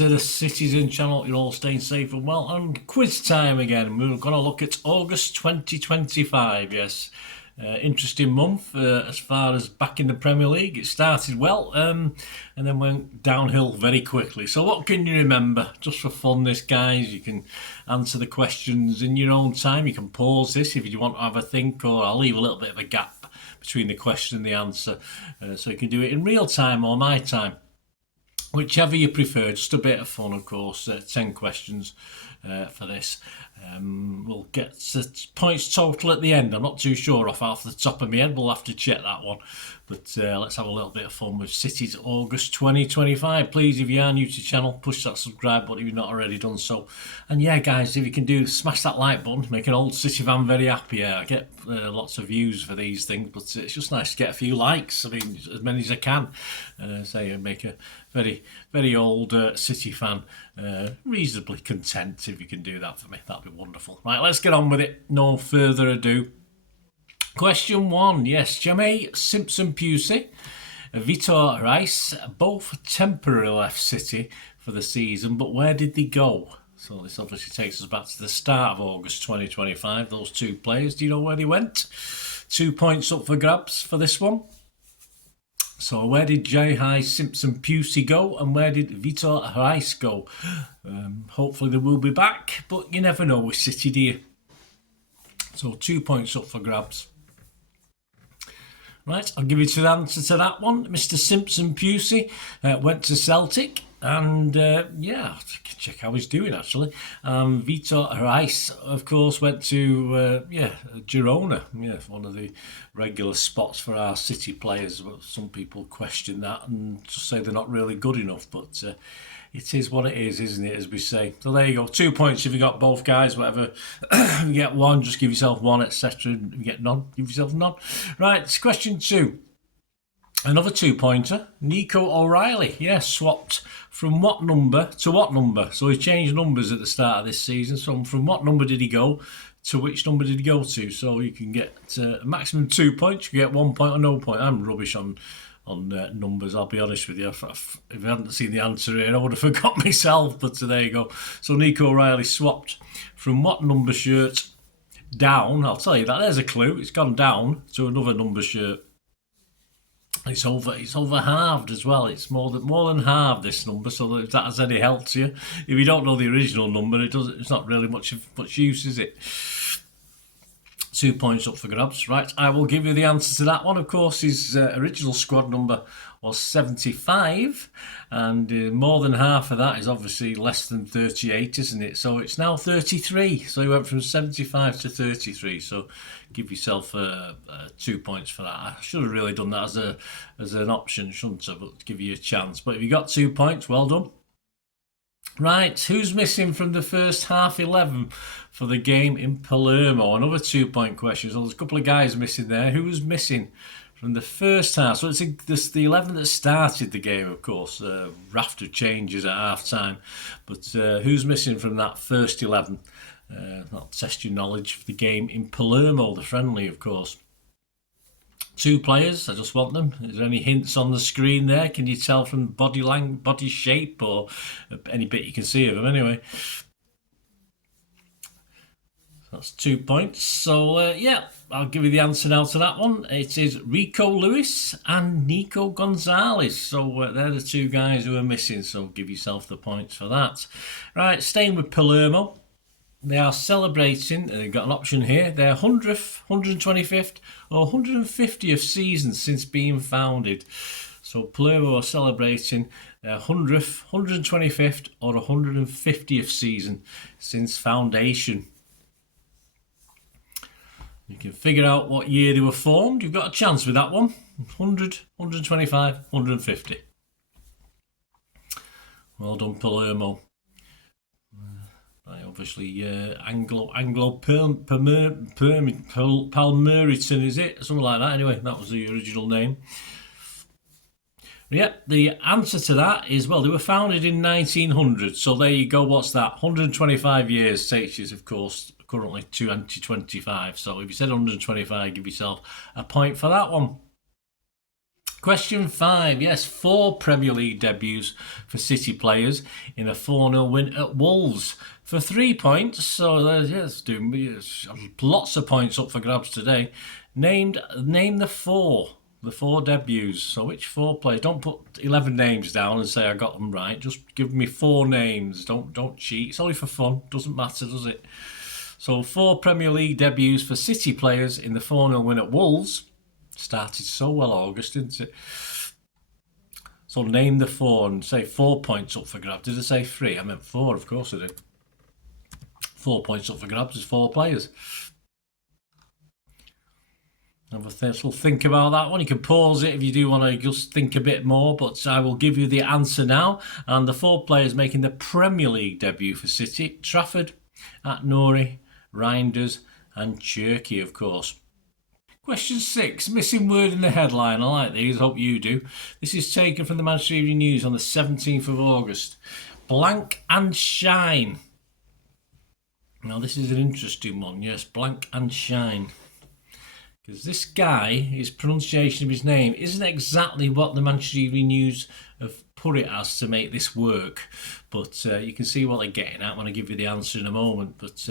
to the Citizen channel. You're all staying safe and well. And quiz time again. We're going to look at August 2025. Yes, interesting month as far as back in the Premier League. It started well and then went downhill very quickly. So what can you remember? Just for fun, this, guys. You can answer the questions in your own time. You can pause this if you want to have a think, or I'll leave a little bit of a gap between the question and the answer, so you can do it in real time or my time, whichever you prefer. Just a bit of fun, of course. 10 questions for this. We'll get the points total at the end. I'm not too sure off the top of my head. We'll have to check that one. But let's have a little bit of fun with City's August 2025. Please, if you are new to the channel, push that subscribe button if you've not already done so. And yeah, guys, if you can smash that like button, make an old City fan very happy. Yeah, I get lots of views for these things, but it's just nice to get a few likes. I mean, as many as I can. Say, make a very, very old City fan reasonably content. If you can do that for me, that'd be wonderful. Right, let's get on with it. No further ado. Question 1. Yes, Jamie Simpson-Pusey, Vitor Rice, both temporarily left City for the season, but where did they go? So this obviously takes us back to the start of August 2025. Those two players, do you know where they went? 2 points up for grabs for this one. So where did Jamie Simpson-Pusey go, and where did Vitor Rice go? Hopefully they will be back, but you never know with City, do you? So 2 points up for grabs. Right, I'll give you the answer to that one. Mr. Simpson-Pusey went to Celtic, and yeah, check how he's doing actually. Vitor Rice, of course, went to Girona. Yeah, one of the regular spots for our City players. But some people question that and just say they're not really good enough, but it is what it is, isn't it, as we say. So there you go. 2 points if you got both guys, whatever. If you get one, just give yourself one, etc. If you get none, give yourself none. Right, it's question 2. Another 2-pointer. Nico O'Reilly, swapped from what number to what number? So he changed numbers at the start of this season. So from what number did he go to which number did he go to? So you can get a maximum 2 points. You can get 1 point or no point. I'm rubbish on numbers, I'll be honest with you. If I hadn't seen the answer here, I would have forgot myself, but there you go. So Nico O'Reilly swapped from what number shirt down? I'll tell you that, there's a clue. It's gone down to another number shirt. It's over halved as well. It's more than halved, this number, so if that has any help to you. If you don't know the original number, it's not really much use, is it? 2 points up for grabs. Right, I will give you the answer to that one. Of course, his original squad number was 75, and more than half of that is obviously less than 38, isn't it? So it's now 33. So he went from 75 to 33. So give yourself 2 points for that. I should have really done that as an option, shouldn't I? But give you a chance. But if you got 2 points, well done. Right, who's missing from the first half 11 for the game in Palermo? Another 2 point question. So there's a couple of guys missing there. Who was missing from the first half? So it's the 11 that started the game, of course. Raft of changes at half time. But who's missing from that first 11? That'll test your knowledge of the game in Palermo, the friendly, of course. 2 players, I just want them. Is there any hints on the screen there? Can you tell from body shape, or any bit you can see of them anyway? That's 2 points. So yeah, I'll give you the answer now to that one. It is Rico Lewis and Nico Gonzalez. So they're the 2 guys who are missing, so give yourself the points for that. Right, staying with Palermo. They are celebrating, they've got an option here, their 100th, 125th or 150th season since being founded. So Palermo are celebrating their 100th, 125th or 150th season since foundation. You can figure out what year they were formed. You've got a chance with that one. 100, 125, 150. Well done, Palermo. Obviously, Palmeriton, is it? Something like that. Anyway, that was the original name. Yeah, the answer to that is, well, they were founded in 1900. So there you go. What's that? 125 years takes you, of course, currently 2025. So if you said 125, give yourself a point for that one. Question 5. Yes, 4 Premier League debuts for City players in a 4-0 win at Wolves for 3 points. So yes, lots of points up for grabs today. Name the 4. The 4 debuts. So which 4 players? Don't put 11 names down and say I got them right. Just give me 4 names. Don't cheat. It's only for fun. Doesn't matter, does it? So 4 Premier League debuts for City players in the 4-0 win at Wolves. Started so well August, didn't it? So name the 4 and say 4 points up for grabs. Did I say 3? I meant 4, of course I did. 4 points up for grabs is 4 players. Have a little think about that one. You can pause it if you do want to just think a bit more, but I will give you the answer now. And the 4 players making the Premier League debut for City: Trafford, Aït-Nouri, Reinders and Cherki, of course. Question 6, missing word in the headline. I like these, hope you do. This is taken from the Manchester Evening News on the 17th of August. Blank and shine. Now this is an interesting one, yes, blank and shine. Because this guy, his pronunciation of his name isn't exactly what the Manchester Evening News have put it as to make this work. But you can see what they're getting at when I give you the answer in a moment. But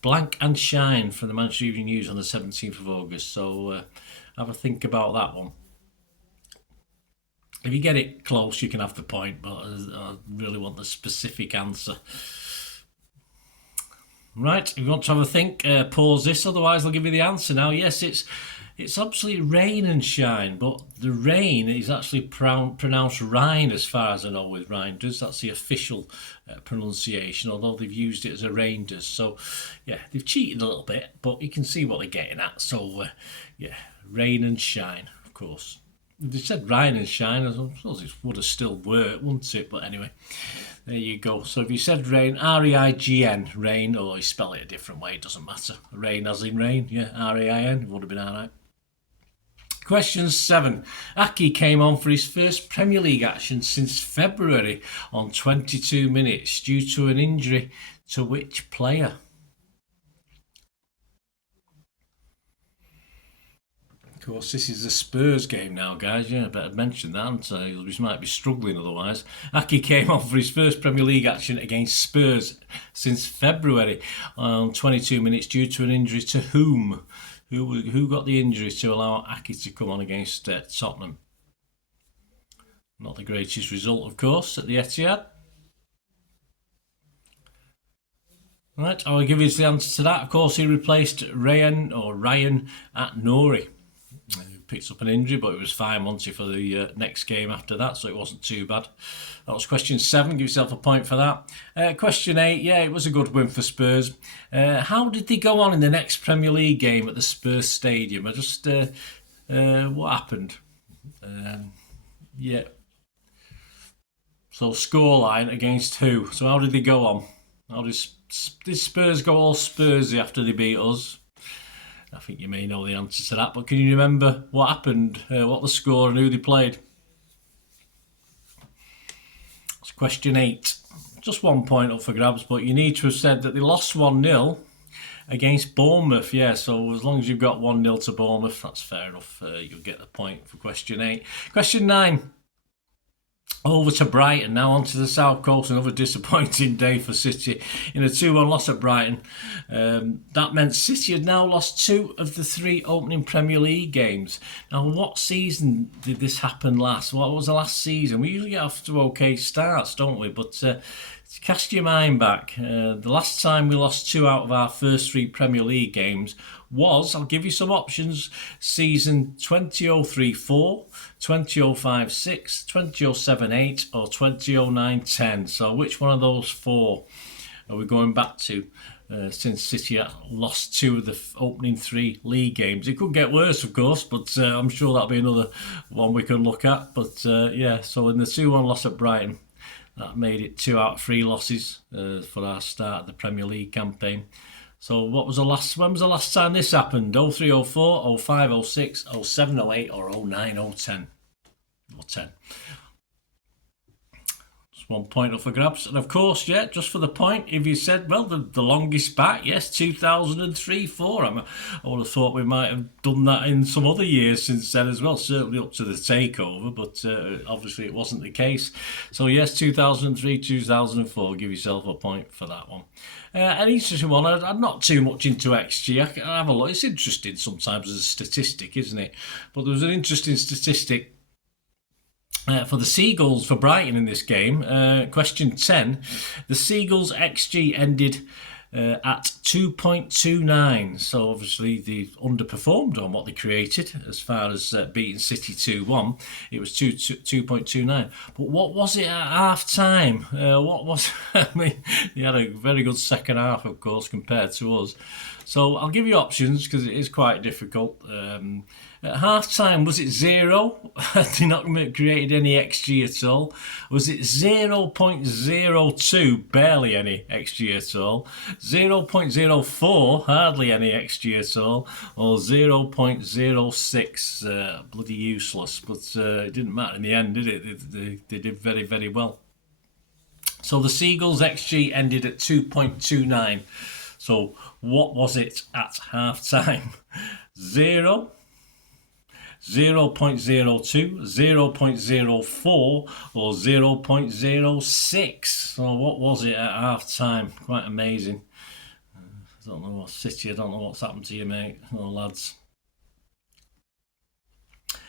blank and shine from the Manchester Evening News on the 17th of August. So have a think about that one. If you get it close, you can have the point. But I really want the specific answer. Right, if you want to have a think, pause this, otherwise I'll give you the answer now. Yes, it's absolutely rain and shine, but the rain is actually pronounced Rhine as far as I know with Reinders. That's the official pronunciation, although they've used it as a Reinders. So, yeah, they've cheated a little bit, but you can see what they're getting at. So, yeah, rain and shine, of course. If they said Rhine and shine, I suppose it would have still worked, wouldn't it? But anyway, there you go. So if you said rain, R-E-I-G-N, rain, or you spell it a different way, it doesn't matter. Rain as in rain, yeah, R-E-I-N, it would have been all right. Question 7. Aki came on for his first Premier League action since February on 22 minutes due to an injury to which player? Of course, this is a Spurs game now, guys. Yeah, I better mention that. We might be struggling otherwise. Aki came on for his first Premier League action against Spurs since February on 22 minutes due to an injury to whom? Who got the injury to allow Aki to come on against Tottenham? Not the greatest result, of course, at the Etihad. Right, I'll give you the answer to that. Of course, he replaced Ryan Aït-Nouri. Picked up an injury, but it was fine, wasn't he, for the next game after that, so it wasn't too bad. That was question 7. Give yourself a point for that. Question 8. Yeah, it was a good win for Spurs. How did they go on in the next Premier League game at the Spurs Stadium? What happened? Yeah. So scoreline against who? So how did they go on? How did Spurs go all Spursy after they beat us? I think you may know the answer to that, but can you remember what happened, what the score and who they played? It's question 8. Just 1 point up for grabs, but you need to have said that they lost 1-0 against Bournemouth. Yeah, so as long as you've got 1-0 to Bournemouth, that's fair enough. You'll get the point for question 8. Question 9. Over to Brighton, now onto the South Coast. Another disappointing day for City in a 2-1 loss at Brighton. That meant City had now lost 2 of the 3 opening Premier League games. Now, what season did this happen last? What was the last season? We usually get off to okay starts, don't we? But cast your mind back. The last time we lost 2 out of our first 3 Premier League games was, I'll give you some options, season 2003-04, 2005-06, 2007-08 or 2009-10. So which one of those 4 are we going back to since City lost 2 of the opening 3 league games? It could get worse, of course, but I'm sure that'll be another one we can look at. But yeah, so in the 2-1 loss at Brighton, that made it 2 out of 3 losses for our start of the Premier League campaign. So when was the last time this happened? 03, 04, 05, 06, 07, 08 or 09, 010? Or 10. Just 1 point up for grabs. And of course, yeah, just for the point, if you said, well, the longest back, yes, 2003-4. I would have thought we might have done that in some other years since then as well, certainly up to the takeover, but obviously it wasn't the case. So yes, 2003-2004, give yourself a point for that one. An interesting one. I'm not too much into XG. I can have a look. It's interesting sometimes as a statistic, isn't it? But there was an interesting statistic for the Seagulls for Brighton in this game. Question 10. The Seagulls XG ended at 2.29. So obviously they underperformed on what they created as far as beating City 2-1. It was 2.29. But what was it at half time? What was I mean, they had a very good second half, of course, compared to us. So I'll give you options because it is quite difficult. At half time, was it 0? They not created any XG at all. Was it 0.02? Barely any XG at all. 0.04? Hardly any XG at all. Or 0.06? Bloody useless. But it didn't matter in the end, did it? They did very, very well. So the Seagulls XG ended at 2.29. So what was it at half time? 0, 0.02, 0.04 or 0.06. So what was it at half time? Quite amazing. I don't know what City, I don't know what's happened to you, mate. Oh, lads.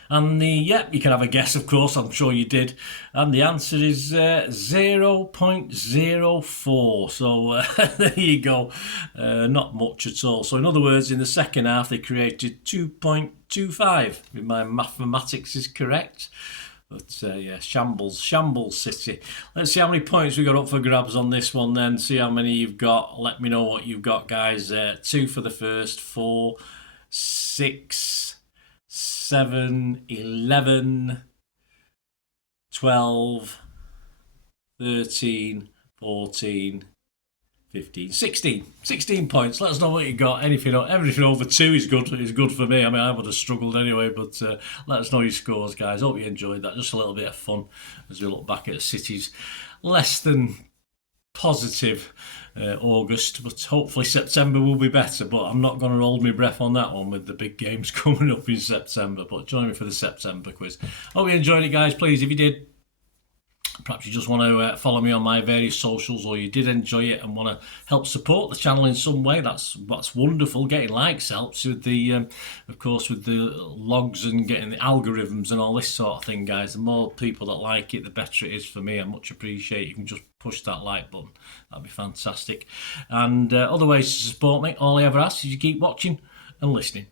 And you can have a guess, of course, I'm sure you did. And the answer is 0.04. So there you go. Not much at all. So in other words, in the second half, they created 2.25. If my mathematics is correct. But yeah, shambles City. Let's see how many points we got up for grabs on this one then. See how many you've got. Let me know what you've got, guys. 2 for the first, 4, 6... 7, 11, 12, 13, 14, 15, 16 points. Let us know what you got. Everything over 2 is good for me. I mean, I would have struggled anyway, but let us know your scores, guys. Hope you enjoyed that. Just a little bit of fun as we look back at City's less than positive August, but hopefully September will be better. But I'm not going to hold my breath on that one with the big games coming up in September. But join me for the September quiz. Hope you enjoyed it, guys. Please, if you did, perhaps you just want to follow me on my various socials, or you did enjoy it and want to help support the channel in some way, that's wonderful. Getting likes helps with the of course with the logs and getting the algorithms and all this sort of thing, guys. The more people that like it, the better it is for me. I much appreciate you can just push that like button. That'd be fantastic. And other ways to support me, all I ever ask is you keep watching and listening.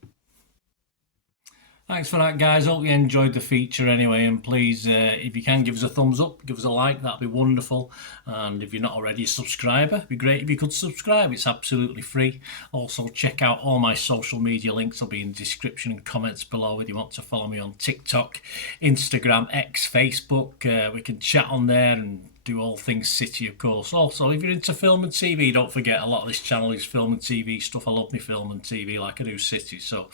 Thanks for that, guys. Hope you enjoyed the feature anyway. And please, if you can, give us a thumbs up, give us a like. That'd be wonderful. And if you're not already a subscriber, it'd be great if you could subscribe. It's absolutely free. Also, check out all my social media links. They'll be in the description and comments below if you want to follow me on TikTok, Instagram, X, Facebook. We can chat on there and do all things City, of course. Also, if you're into film and TV, don't forget a lot of this channel is film and TV stuff. I love me film and TV like I do City. So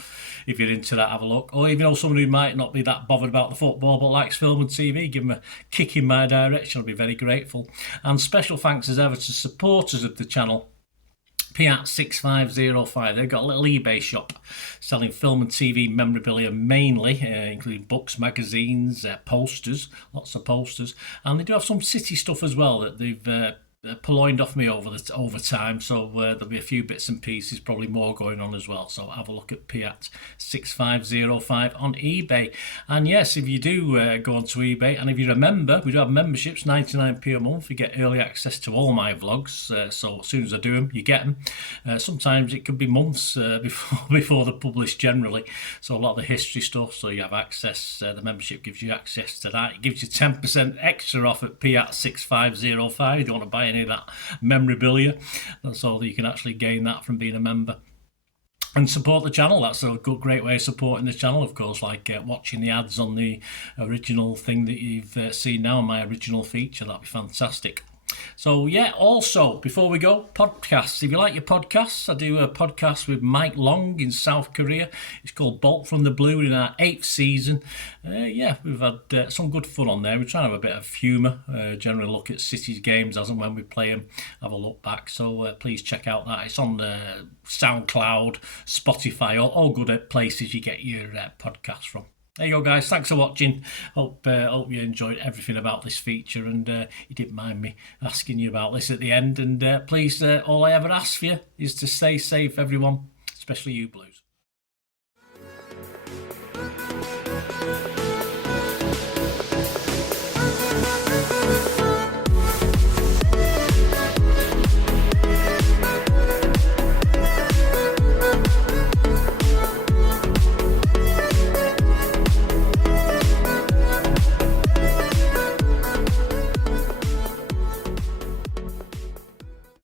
if you're into that, have a look. Or if you know someone who might not be that bothered about the football but likes film and TV, give them a kick in my direction. I'll be very grateful. And special thanks as ever to supporters of the channel. Piat6505. They've got a little eBay shop selling film and TV memorabilia mainly, including books, magazines, posters, lots of posters, and they do have some City stuff as well that they've purloined off me over time. So there'll be a few bits and pieces, probably more going on as well. So have a look at Piat6505 on eBay. And yes, if you do go onto eBay, and if you remember, we do have memberships, 99p a month. You get early access to all my vlogs. So as soon as I do them, you get them. Sometimes it could be months before they're published generally. So a lot of the history stuff. So you have access. The membership gives you access to that. It gives you 10% extra off at Piat6505 if you want to buy any of that memorabilia. That's all that you can actually gain that from being a member and support the channel. That's a great way of supporting the channel, of course, like watching the ads on the original thing that you've seen now on my original feature. That'd be fantastic. So yeah, also before we go, podcasts. If you like your podcasts, I do a podcast with Mike Long in South Korea. It's called Bolt from the Blue in our 8th season. Yeah, we've had some good fun on there. We're trying to have a bit of humour, generally look at City's games as and when we play them, have a look back. So please check out that. It's on SoundCloud, Spotify, all good places you get your podcasts from. There you go, guys. Thanks for watching. Hope you enjoyed everything about this feature, and you didn't mind me asking you about this at the end. And please, all I ever ask for you is to stay safe, everyone, especially you Blues.